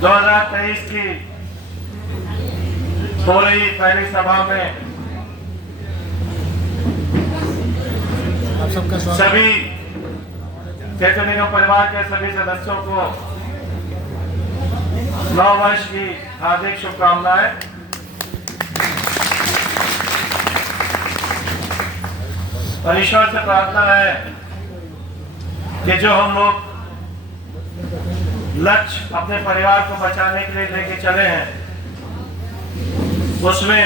2023 की हो रही पहली सभा में सभी सेतु निगम परिवार के सभी सदस्यों को नव वर्ष की हार्दिक शुभकामनाएं। और ईश्वर से प्रार्थना है कि जो हम लोग लक्ष्य अपने परिवार को बचाने के लिए लेके चले हैं, उसमें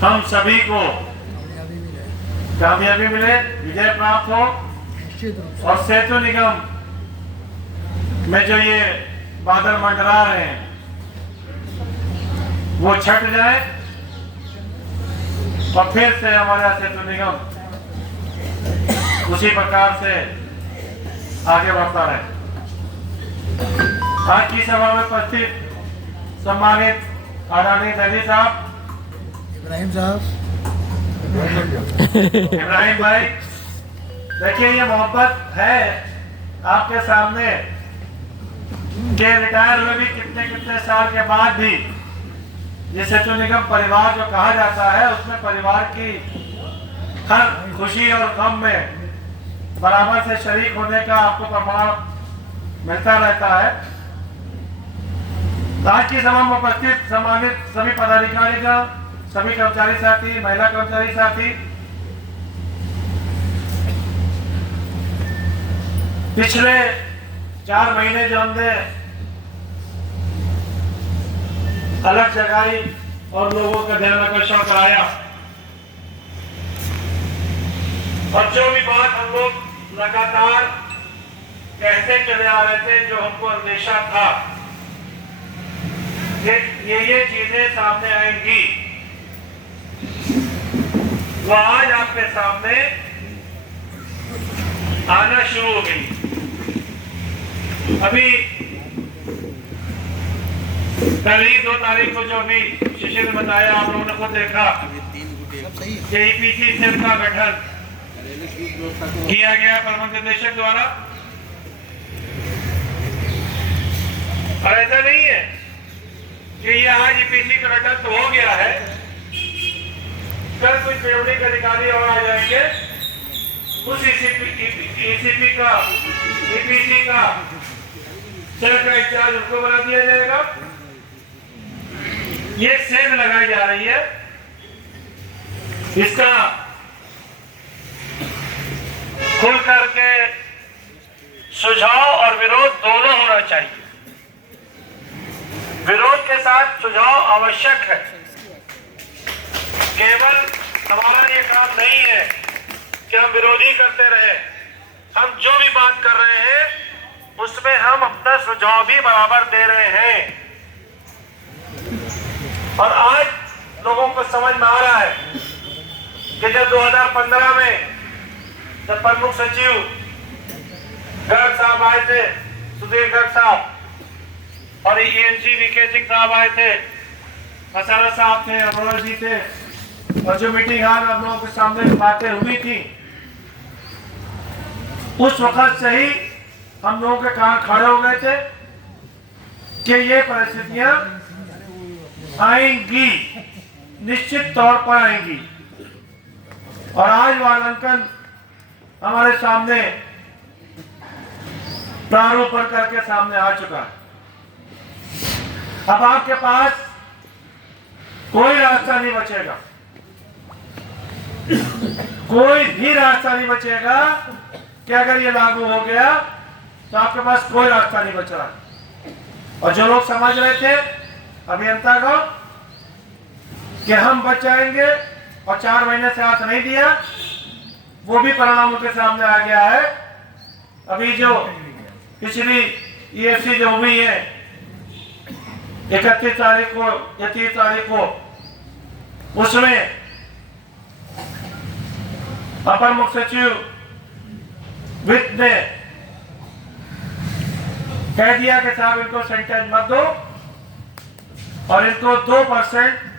हम सभी को कामयाबी मिले, विजय प्राप्त हो और सेतु निगम में जो ये बादल मंडरा रहे हैं वो छट जाए और फिर से हमारा सेतु निगम उसी प्रकार से आगे बढ़ता रहे। आज की सभा में उपस्थित सम्मानित आदरणीय दली साहब, इब्राहिम भाई, देखिए ये मोहब्बत है आपके सामने के रिटायर हुए भी कितने साल के बाद भी ये सेतु निगम परिवार जो कहा जाता है उसमें परिवार की हर खुशी और गम में बराबर से शरीक होने का आपको प्रमाण मिलता रहता है। आज की सभा में उपस्थित सम्मानित सभी पदाधिकारी का, सभी कर्मचारी साथी, महिला कर्मचारी साथी, पिछले 4 महीने जो हमने अलग जगाई और लोगों का ध्यान आकर्षण कराया और जो भी बात हम लोग लगातार कहते चले आ रहे थे, जो हमको अंदेशा था ये चीजें सामने आएंगी, वो आज आपके सामने आना शुरू हो गई। अभी पहली 2 तारीख को जो भी शिशिर ने बताया, आप लोगों ने खुद देखा कि ईपीसी सेल का गठन किया गया प्रबंध निदेशक द्वारा। और ऐसा नहीं है कि ये आज ईपीसी का गठन तो हो गया है, कल कुछ पेरोडिक अधिकारी और आ जाएंगे, उस ईसीपी का ईपीसी का सेल का इंचार्ज उनको बना दिया जाएगा। ये सेल लगाई जा रही है, इसका खुल करके सुझाव और विरोध दोनों होना चाहिए। विरोध के साथ सुझाव आवश्यक है। केवल हमारा ये काम नहीं है कि हम विरोधी करते रहे, हम जो भी बात कर रहे हैं उसमें हम अपना सुझाव भी बराबर दे रहे हैं। और आज लोगों को समझ में आ रहा है कि जब 2015 में जब प्रमुख सचिव गर्ग साहब आए थे, सुधीर गर्ग साहब, और ईएनसी वीके सिंह साहब आए थे, मसाला साहब थे, अरोड़ा जी थे, और जो मीटिंग हाल आप लोगों के सामने बातें हुई थी, उस वक्त से ही हम लोगों के कान खड़े हो गए थे कि ये परिस्थितियां आएंगी, निश्चित तौर पर आएंगी। और आज वालंकन हमारे सामने प्रारूप पर करके सामने आ चुका है। अब आपके पास कोई रास्ता नहीं बचेगा, कोई भी रास्ता नहीं बचेगा कि अगर ये लागू हो गया तो आपके पास कोई रास्ता नहीं बच रहा। और जो लोग समझ रहे थे अभियंता को कि हम बच जाएंगे और 4 महीने से हाथ नहीं दिया, वो भी परिणाम के सामने आ गया है। अभी जो पिछली ईएफसी जो हुई है 31 तारीख को या 30 तारीख को, उसमें अपर मुख्य सचिव वित्त ने कह दिया कि साहब इनको सेंटेंस मत दो और इनको 2%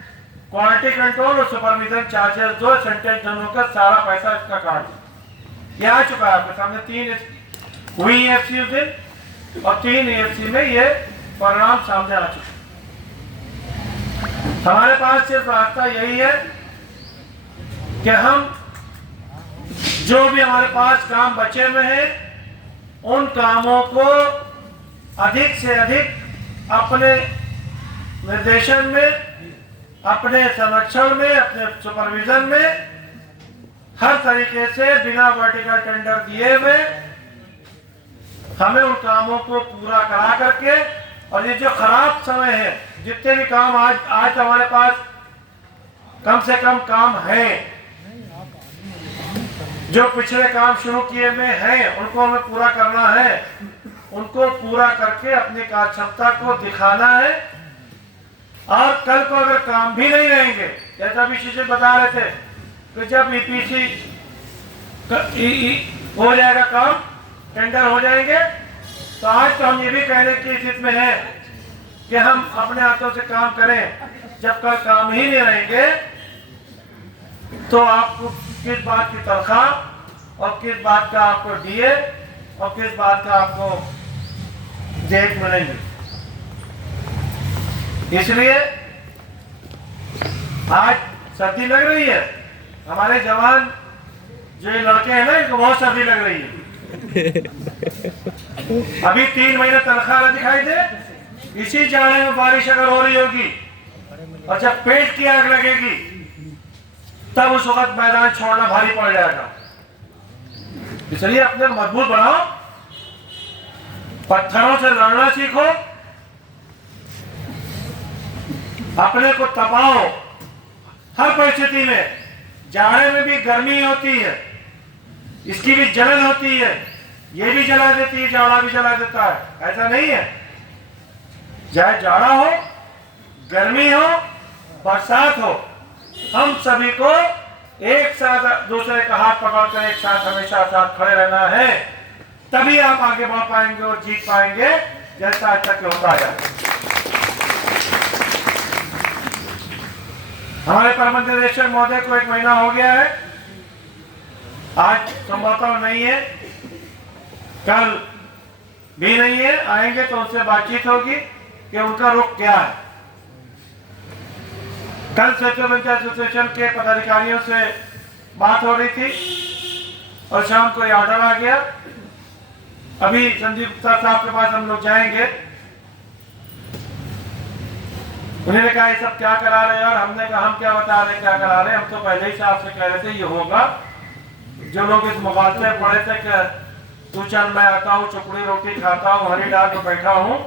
क्वालिटी कंट्रोल और सुपरविजन चार्जेस दो, सेंटेंस दोनों का सारा पैसा इसका काट दो। ये आ चुका है आपके सामने। 3 हुई ईएफसी उस दिन और 3 EFC में ये परिणाम सामने आ चुके। हमारे पास सिर्फ रास्ता यही है कि हम जो भी हमारे पास काम बचे हुए हैं उन कामों को अधिक से अधिक अपने निर्देशन में, अपने संरक्षण में, अपने सुपरविजन में हर तरीके से बिना वर्टिकल टेंडर दिए हुए हमें उन कामों को पूरा करा करके, और ये जो खराब समय है, जितने भी काम आज हमारे पास कम से कम काम हैं, जो पिछले काम शुरू किए हुए हैं उनको हमें पूरा करना है। उनको पूरा करके अपनी कार्यक्षमता को दिखाना है। और कल को अगर काम भी नहीं रहेंगे, जैसा भी शिक्षक बता रहे थे कि जब EPC हो जाएगा, काम टेंडर हो जाएंगे, तो आज तो हम ये भी कहने की स्थिति में है कि हम अपने हाथों से काम करें। जब कल काम ही नहीं रहेंगे तो आपको किस बात की तनख्वाह और किस बात का आपको DA और किस बात का आपको जेब मिलेंगे। इसलिए आज सर्दी लग रही है, हमारे जवान जो ये लड़के हैं ना, इनको बहुत सर्दी लग रही है। अभी 3 महीने तनख्वाह न दिखाई दे, इसी जाड़े में बारिश अगर हो रही होगी और जब पेट की आग लगेगी तब उस वक्त मैदान छोड़ना भारी पड़ जाएगा। इसलिए अपने को मजबूत बनाओ, पत्थरों से लड़ना सीखो, अपने को तपाओ हर परिस्थिति में। जाड़े में भी गर्मी होती है, इसकी भी जलन होती है, ये भी जला देती है, जाड़ा भी जला देता है, ऐसा नहीं है। चाहे जाड़ा हो, गर्मी हो, बरसात हो, हम सभी को एक साथ दूसरे का हाथ पकड़कर एक साथ हमेशा साथ खड़े रहना है, तभी आप आगे बढ़ पाएंगे और जीत पाएंगे, जैसा आज तक होता है। हमारे प्रबंध निदेशक महोदय को 1 महीना हो गया है, आज संभवतः नहीं है, कल भी नहीं है, आएंगे तो उनसे बातचीत होगी कि उनका रुख क्या है। कल क्षेत्रीय पंचायत एसोसिएशन के पदाधिकारियों से बात हो रही थी और शाम को ये ऑर्डर आ गया। अभी संदीप गुप्ता साहब के पास हम लोग जाएंगे, उन्होंने कहा ये सब क्या करा रहे हैं, और हमने कहा हम क्या बता रहे हैं क्या करा रहे हैं, हम तो पहले ही साहब से कह रहे थे ये होगा। जो लोग इस मुकाबले में पढ़े थे कि तू चल मैं आता हूँ, चुपड़ी रोटी खाता हूँ, हरी डाल पर बैठा हूँ,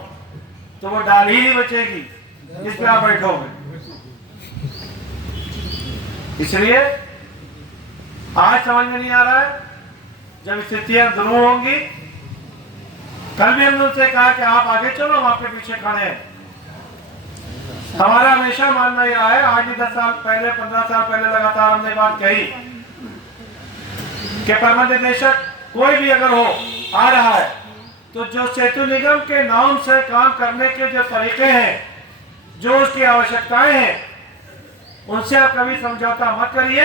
तो वो डाल ही नहीं बचेगी जिस पे आप बैठोगे। इसलिए आज समझ में नहीं आ रहा है, जब स्थितियां दुरूह होंगी। कल भी हमने उनसे कहा कि आप आगे चलो, हम आपके पीछे खड़े हैं। हमारा हमेशा मानना यह है, आज ही 10 साल पहले 15 साल पहले लगातार हमने बात कही कि प्रबंध निदेशक कोई भी अगर हो आ रहा है तो जो सेतु निगम के नाम से काम करने के जो तरीके हैं, जो उसकी आवश्यकताएं हैं, उनसे आप कभी समझौता मत करिए।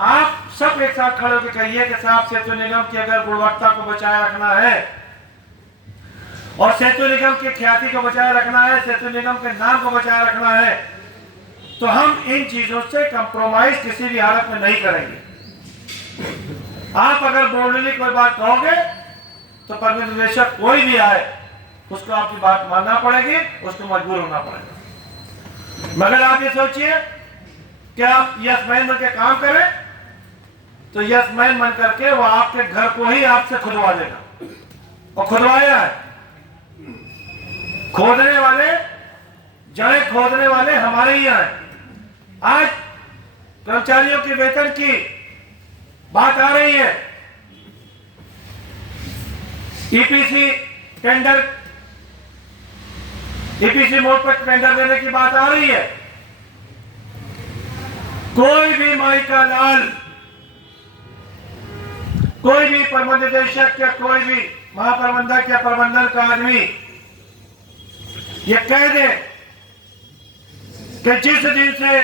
आप सब एक साथ खड़े होकर कहिए कि साहब सेतु निगम की अगर गुणवत्ता को बचाए रखना है और सेतु निगम की ख्याति को बचाए रखना है, सेतु निगम के नाम को बचाए रखना है, तो हम इन चीजों से कंप्रोमाइज किसी भी हालत में नहीं करेंगे। आप अगर बोल्डली कोई बात कहोगे तो प्रबंध निदेशक कोई भी आए उसको आपकी बात मानना पड़ेगी, उसको मजबूर होना पड़ेगा। मगर आप ये सोचिए कि आप यस मैन बन के काम करें तो यस मैन बन करके वो आपके घर को ही आपसे खुदवा देगा, और खुदवाया है। खोदने वाले, जड़ें खोदने वाले हमारे ही हैं। आज कर्मचारियों के वेतन की बात आ रही है, EPC टेंडर, EPC मोड पर टेंडर देने की बात आ रही है। कोई भी माई का लाल, कोई भी प्रबंध निदेशक या कोई भी महाप्रबंधक या प्रबंधन का आदमी ये कह दे कि जिस दिन से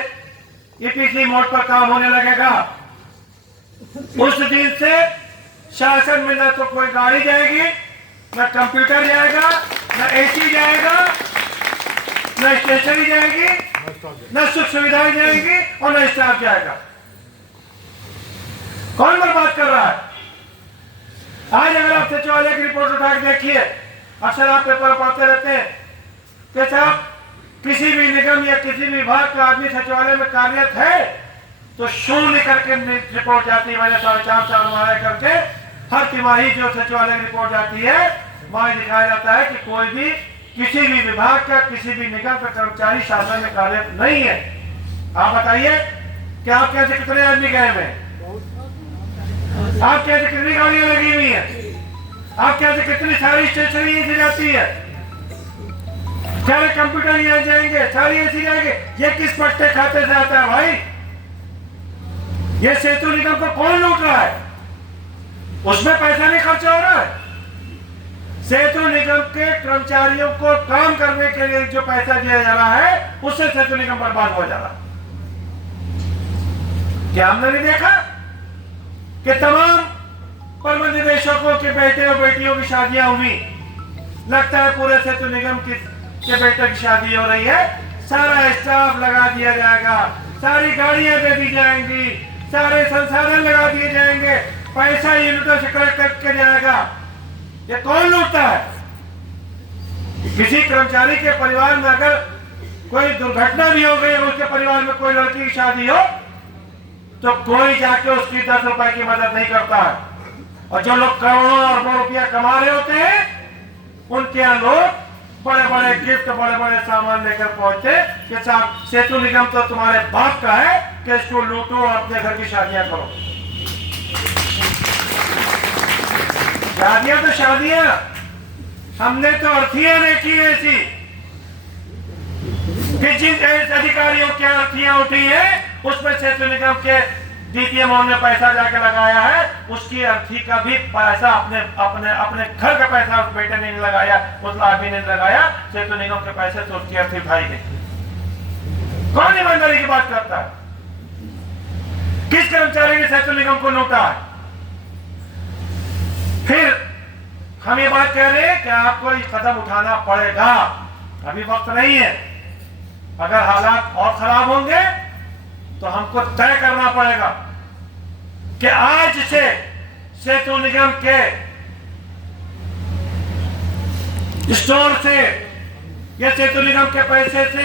EPC मोड पर काम होने लगेगा उस दिन से शासन में न तो कोई गाड़ी जाएगी न कंप्यूटर जाएगा, न एसी जाएगा, न स्टेशनरी जाएगी, न सुख सुविधाएं जाएंगी और न स्टाफ जाएगा। कौन बर्बाद कर रहा है? आज अगर आप सचिवालय की रिपोर्ट उठा के देखिए, अक्सर आप पेपर पढ़ते रहते हैं कि साहब किसी भी निगम या किसी भी विभाग का आदमी सचिवालय में कार्यरत है तो शून्य करके रिपोर्ट जाती है। मैंने 4.5 साल हमारे करके हर तिमाही जो सचिवालय की रिपोर्ट जाती है वहां दिखाया जाता है कि कोई भी किसी भी विभाग का किसी भी निगम का कर्मचारी शासन में कार्यरत नहीं है। आप बताइए कि आप कैसे कितने आदमी गए हुए हैं, आप कैसे कितनी गाड़ियां लगी हुई हैं, आप कैसे कितनी सारी स्टेशनरी ऐसी जाती है, सारे कंप्यूटर यहाँ जाएंगे, सारी ऐसी जाएंगे। ये किस पट्टे खाते से आता है भाई? ये सेतु निगम को कौन लूट रहा है? उसमें पैसा नहीं खर्च हो रहा है। सेतु निगम के कर्मचारियों को काम करने के लिए जो पैसा दिया जा रहा है उससे सेतु निगम बर्बाद हो जा रहा है। क्या हमने नहीं देखा कि तमाम प्रबंध निदेशकों के बेटे और बेटियों की शादियां हुई? लगता है पूरे सेतु निगम के बेटे की शादी हो रही है, सारा स्टाफ लगा दिया जाएगा, सारी गाड़ियां दे दी जाएंगी, सारे संसाधन लगा दिए जाएंगे, पैसा यूनिटों से कलेक्ट करके जाएगा। ये कौन लूटता है? किसी कर्मचारी के परिवार में अगर कोई दुर्घटना भी हो गई, उसके परिवार में कोई लड़की की शादी हो तो कोई जाके उसकी 10 रुपए की मदद नहीं करता है। और जो लोग करोड़ों अरबों रुपया कमा रहे होते हैं उनके यहाँ लोग बड़े बड़े गिफ्ट, बड़े बड़े सामान लेकर पहुंचते कि साहब सेतु निगम तो तुम्हारे बाप का है कि इसको लूटो और अपने घर की शादियां करो। शादियां तो शादियां, हमने तो अर्थियां देखी ऐसी कि जिन अधिकारियों की अर्थियां उठी है उसमें सेतु निगम के डीपीएम ने पैसा जाके लगाया है, उसकी अर्थी का भी पैसा अपने अपने अपने घर का पैसा उस बेटे ने लगाया, उस आदमी ने लगाया, सेतु निगम के पैसे से उसकी अर्थी उठाई गई। कौन ईमानदारी की बात करता है? किस कर्मचारी ने सेतु निगम को लूटा है? फिर हम ये बात कह रहे हैं कि आपको ये कदम उठाना पड़ेगा, अभी वक्त नहीं है। अगर हालात और खराब होंगे तो हमको तय करना पड़ेगा कि आज से सेतु निगम के स्टोर से या सेतु निगम के पैसे से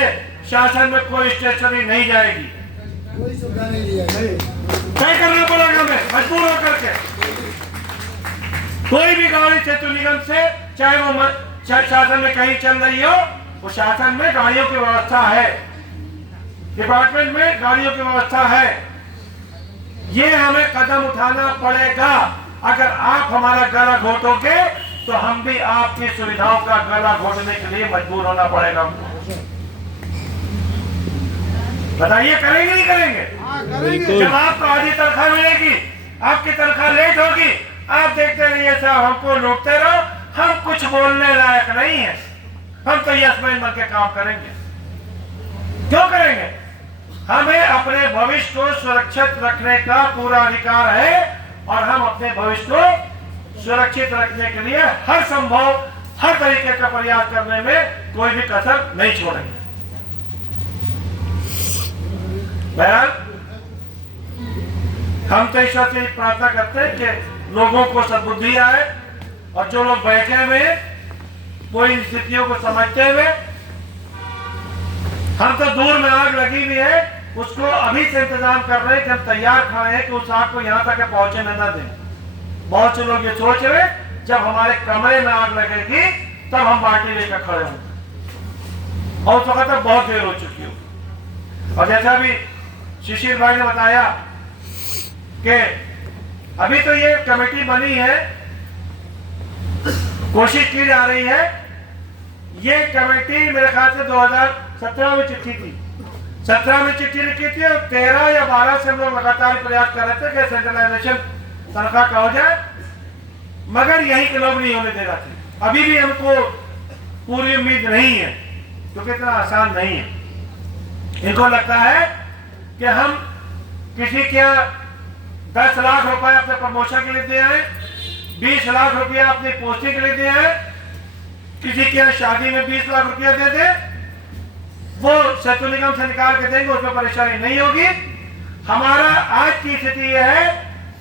शासन में कोई स्टेशनरी नहीं जाएगी, कोई सुविधा नहीं दी जाएगी। तय करना पड़ेगा हमें मजबूर होकर के। कोई भी गाड़ी सेतु निगम से, चाहे वो शासन में कहीं चल रही हो, वो शासन में गाड़ियों की व्यवस्था है, डिपार्टमेंट में गाड़ियों की व्यवस्था है। ये हमें कदम उठाना पड़ेगा। अगर आप हमारा गला घोटोगे तो हम भी आपकी सुविधाओं का गला घोटने के लिए मजबूर होना पड़ेगा। बताइए करेंगे नहीं करेंगे? करेंगे। जब आपको आधी तनख्वाह मिलेगी, आपकी तनख्वाह लेट होगी, आप देखते रहिए साहब हमको लूटते रहो, हम कुछ बोलने लायक नहीं है, हम तो यशमैन बन के काम करेंगे। क्यों करेंगे? हमें अपने भविष्य को सुरक्षित रखने का पूरा अधिकार है और हम अपने भविष्य को सुरक्षित रखने के लिए हर संभव हर तरीके का प्रयास करने में कोई भी कसर नहीं छोड़ेंगे। बहरहाल हम तो ईश्वर से प्रार्थना करते हैं कि लोगों को सद्बुद्धि आए और जो लोग बैठे हुए कोई स्थितियों को समझते हुए, हम तो दूर में आग लगी हुई है उसको अभी से इंतजाम कर रहे हैं कि हम तैयार खड़े हैं कि उस आग को यहाँ तक पहुंचने न दें। बहुत से लोग ये सोच रहे जब हमारे कमरे में आग लगेगी तब हम बाल्टी लेकर खड़े होंगे, और उस वक्त तक बहुत देर हो चुकी हो। और जैसा भी शिशिर भाई ने बताया कि अभी तो ये कमेटी बनी है, कोशिश की जा रही है। ये कमेटी मेरे ख्याल से 2017 में चिट्ठी थी, 17 में चिट्ठी लिखी थी और 13 या 12 से हम लोग लगातार प्रयास कर रहे थे कि सेंट्रलाइजेशन तनख्वाह का हो जाए, मगर यही के लोग नहीं होने दे रहा थे। अभी भी हमको पूरी उम्मीद नहीं है क्योंकि इतना आसान नहीं है। इनको लगता है कि हम किसी के 10 लाख रुपए अपने प्रमोशन के लिए दे आए 20 लाख रुपया अपनी पोस्टिंग के लिए दिया है, किसी के यहाँ शादी में 20 लाख रुपया दे दे, वो सेतु निगम से निकाल के देंगे, उसमें परेशानी नहीं होगी। हमारा आज की स्थिति यह है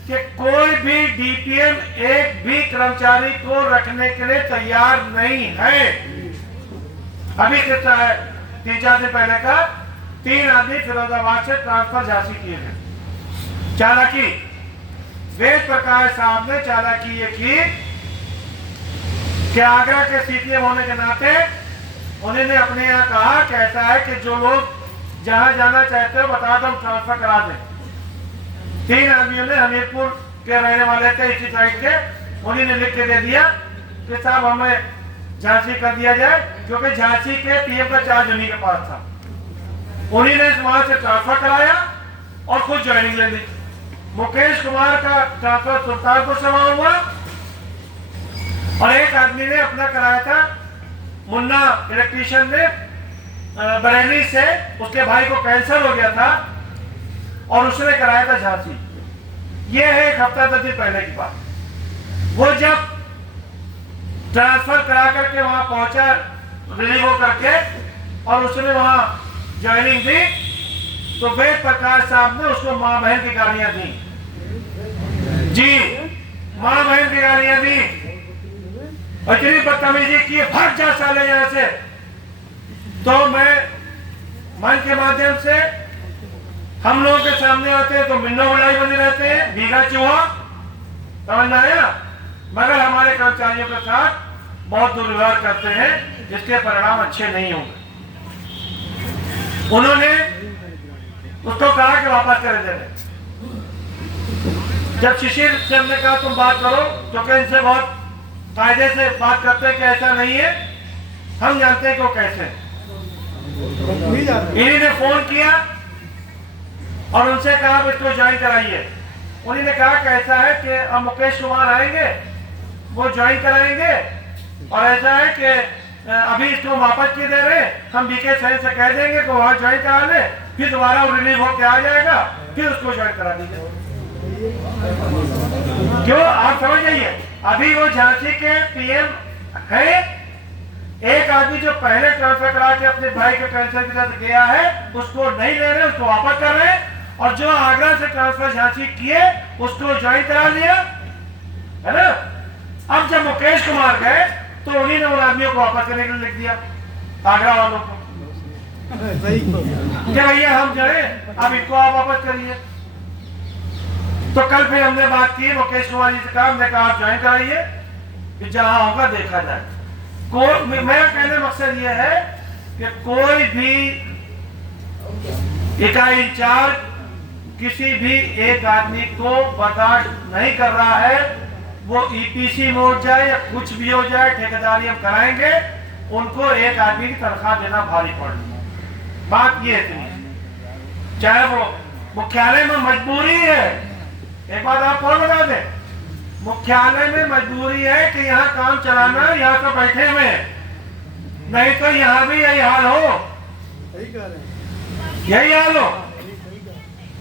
कि कोई भी डीपीएम एक भी कर्मचारी को रखने के लिए तैयार नहीं है। अभी कितना है, 3-4 दिन पहले का 3 आदमी फिरोजाबाद से ट्रांसफर झांसी किए थे। चालाकी वेद प्रकाश साहब ने चालाकी ये की कि आगरा के सीपीएम होने के नाते उन्होंने अपने यहाँ कहा कि ऐसा है कि जो लोग जहां जाना चाहते हो बता दो, हम ट्रांसफर करा दें। 3 आदमियों ने हमीरपुर के रहने वाले थे, इसी साइड के, उन्होंने लिख के दे दिया कि साहब हमें झांसी कर दिया जाए, क्योंकि झांसी के पीएम का चार्ज उन्हीं के पास था। उन्होंने वहां से ट्रांसफर कराया और खुद ज्वाइनिंग ले ली। मुकेश कुमार का ट्रांसफर सुल्तानपुर से वहां हुआ और एक आदमी ने अपना कराया था, मुन्ना इलेक्ट्रीशियन ने बरेली से, उसके भाई को कैंसर हो गया था और उसने कराया था झांसी। ये है 1 हफ्ता 10 दिन पहले की बात। वो जब ट्रांसफर करा करके वहां पहुंचा रिलीव हो करके और उसने वहां ज्वाइनिंग दी, तो वेद प्रकाश साहब ने उसको मां बहन की गालियां दी। जी, मां बहन की गालियां दी, इतनी बदतमीजी की, भाग जा साले यहां से। तो मैं मन के माध्यम से, हम लोगों के सामने आते हैं तो मिन्नो बुलाई बने रहते हैं, भीगा चूहा, समझ में आया, मगर हमारे कर्मचारियों के साथ बहुत दुर्व्यवहार करते हैं, जिसके परिणाम अच्छे नहीं होंगे। उन्होंने उसको कहा कि वापस कर दे। जब शिशिर से हमने कहा तुम बात करो, क्योंकि इनसे बहुत कायदे से बात करते हैं कि ऐसा नहीं है, हम जानते हैं कि वो कैसे। इन्हीं ने फोन किया और उनसे कहा इसको ज्वाइन कराइए। उन्होंने कहा कि ऐसा है कि अब मुकेश कुमार आएंगे, वो ज्वाइन कराएंगे, और ऐसा है कि अभी इसको वापस किए दे रहे, हम बीके सैन से कह देंगे कि वहां ज्वाइन करा ले, फिर दोबारा वो रिलीव होके आ जाएगा, फिर उसको ज्वाइन करा दीजिए। क्यों, आप समझ जाइए, अभी वो झांसी के पीएम है, एक आदमी जो पहले ट्रांसफर करा के अपने भाई के कैंसर के साथ गया है, उसको नहीं ले रहे, उसको वापस कर रहे, और जो आगरा से ट्रांसफर झांसी किए उसको ज्वाइन करा लिया, है ना। अब जब मुकेश कुमार गए तो उन्हीं ने उन आदमियों को वापस करने के लिए लिख दिया, आगरा वालों को, कि भैया हम जाए, अब इनको आप वापस करिए। तो कल फिर हमने बात की मुकेश कुमार जी से, कहा, हमने कहा आप ज्वाइन कराइए, कि जहां होगा देखा जाए। मेरा कहने मकसद यह है कि कोई भी इकाई इंचार्ज किसी भी एक आदमी को बर्दाश्त नहीं कर रहा है, वो ईपीसी में हो जाए या कुछ भी हो जाए, ठेकेदारी हम कराएंगे, उनको एक आदमी की तनख्वाह देना भारी पड़ेगा। बात ये है, चाहे वो मुख्यालय में मजबूरी है, एक बात आप और बता दें, मुख्यालय में मजबूरी है कि यहाँ काम चलाना, यहाँ तो बैठे हुए, नहीं तो यहाँ भी यही हाल हो, यही हाल हो।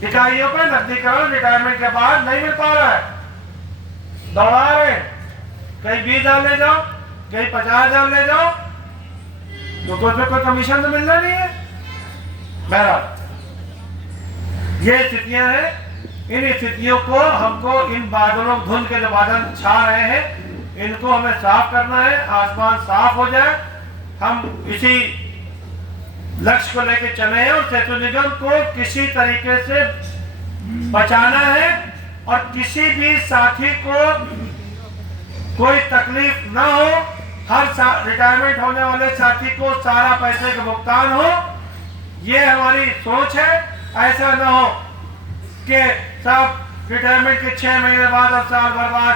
इकाइयों पर नकदीकरण रिटायरमेंट के बाद नहीं मिल पा रहा है, दौड़ा रहे, कहीं 20,000 ले जाओ, कहीं 50,000 ले जाओ, तो कमीशन तो मिलना नहीं है। बहरहाल ये स्थितियां हैं, इन स्थितियों को हमको, इन बादलों, धुंध के जो बादल छा रहे हैं, इनको हमें साफ करना है, आसमान साफ हो जाए, हम इसी लक्ष्य को लेकर चले हैं, और सेतु निगम को किसी तरीके से बचाना है, और किसी भी साथी को कोई तकलीफ ना हो, हर रिटायरमेंट होने वाले साथी को सारा पैसे का भुगतान हो, ये हमारी सोच है। ऐसा ना हो कि साहब रिटायरमेंट के 6 महीने बाद और साल भर बाद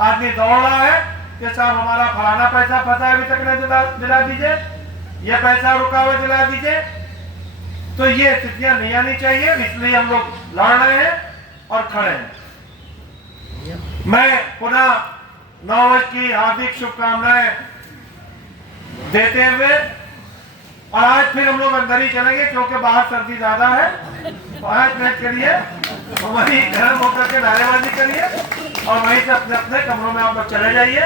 आदमी दौड़ रहा है कि साहब हमारा फलाना पैसा फंसा अभी तक नहीं दिला दीजिए, यह पैसा रुका हुआ दिला दीजिए। तो ये स्थितियां नहीं आनी चाहिए, इसलिए हम लोग लड़ रहे हैं और खड़े हैं। मैं पुनः नववर्ष की हार्दिक शुभकामनाएं देते हुए, और आज फिर हम लोग अंदर ही चलेंगे क्योंकि बाहर सर्दी ज्यादा है। 5 मिनट के लिए वही गर्म होकर के नारेबाजी करिए। और वहीं से अपने अपने कमरों में आप लोग चले जाइए।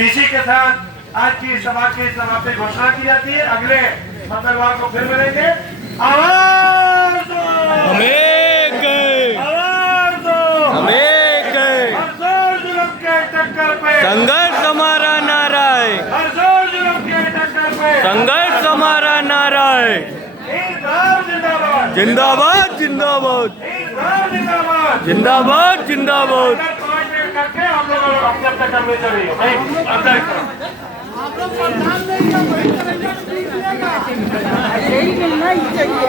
इसी के साथ आज की सभा की समाप्ति घोषणा की जाती है। अगले मंगलवार को फिर मिलेंगे। आवाज दो, हमें गए, आवाज दो, हमें गए। हर जोर जुल्म के टक्कर पे, संघर्ष हमारा नारा है, हर जोर जुल्म के टक्कर पे, संघर्ष हमारा नारा है। इंसाफ जिंदाबाद, जिंदाबाद जिंदाबाद इंसाफ जिंदाबाद। जिंदाबाद जिंदाबाद। 5 मिनट करके हम लोग अपने अपने काम में चलिए भाई। अंदर करो। आप लोग प्रधान नहीं है, वही करेंगे, ठीक है। यही मिलना ही चाहिए।